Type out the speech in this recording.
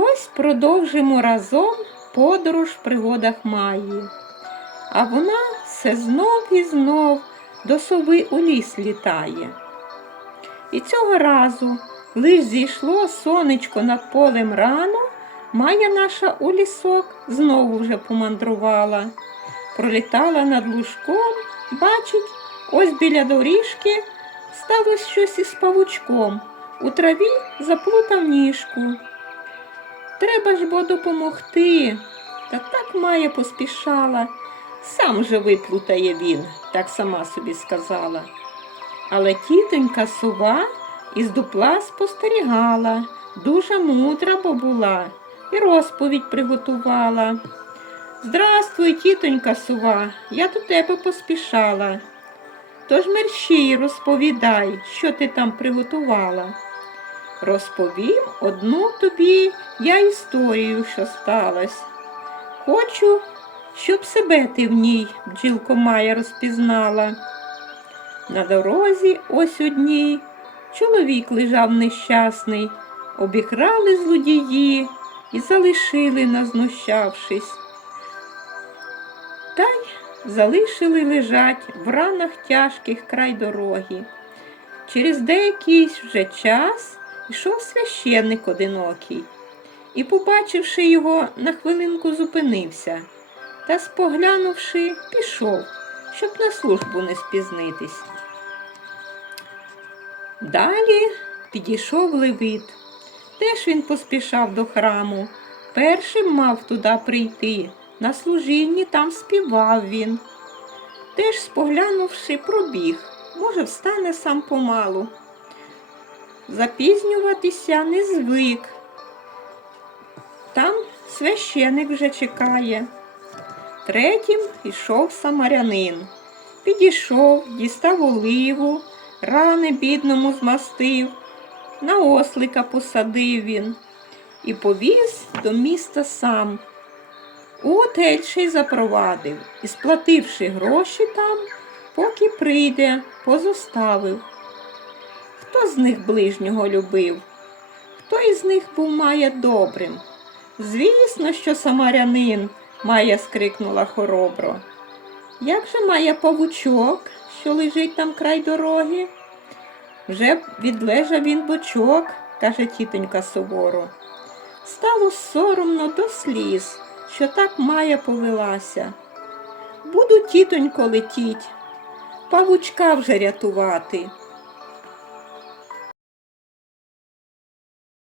Ось продовжимо разом подорож в пригодах Маї. А вона все знов і знов до сови у ліс літає. І цього разу лиш зійшло сонечко над полем рано, Майя наша у лісок знову вже помандрувала. Пролітала над лужком, бачить, ось біля доріжки сталося щось із павучком. У траві заплутав ніжку. Треба ж бо допомогти. Та так Майя поспішала. Сам же виплутає він, так сама собі сказала. Але тітонька сова із дупла спостерігала, дуже мудра бо була, і розповідь приготувала. Здрастуй, тітонька сова, я до тебе поспішала. Тож мерщій розповідай, що ти там приготувала. Розповім одну тобі я історію, що сталась. Хочу, щоб себе ти в ній, бджілко Майя, розпізнала. На дорозі ось одній чоловік лежав нещасний, обікрали злодії і залишили, назнущавшись. Та й залишили лежать в ранах тяжких край дороги. Через деякий вже час йшов священник одинокий і, побачивши його, на хвилинку зупинився та, споглянувши, пішов, щоб на службу не спізнитись. Далі підійшов Левит. Теж він поспішав до храму. Першим мав туди прийти. На служінні там співав він. Теж, споглянувши, пробіг, може, встане сам помалу. Запізнюватися не звик. Там священик вже чекає. Третім йшов самарянин. Підійшов, дістав оливу, рани бідному змастив, на ослика посадив він і повіз до міста сам. У готель ще й запровадив і, сплативши гроші там, поки прийде, позоставив. Хто з них ближнього любив? Хто із них був Майя добрим? Звісно, що самарянин, Майя скрикнула хоробро. Як же має павучок, що лежить там край дороги? Вже відлежав він бочок, каже тітонька суворо. Стало соромно до сліз, що так Майя повелася. Буду, тітонько, летіть, павучка вже рятувати.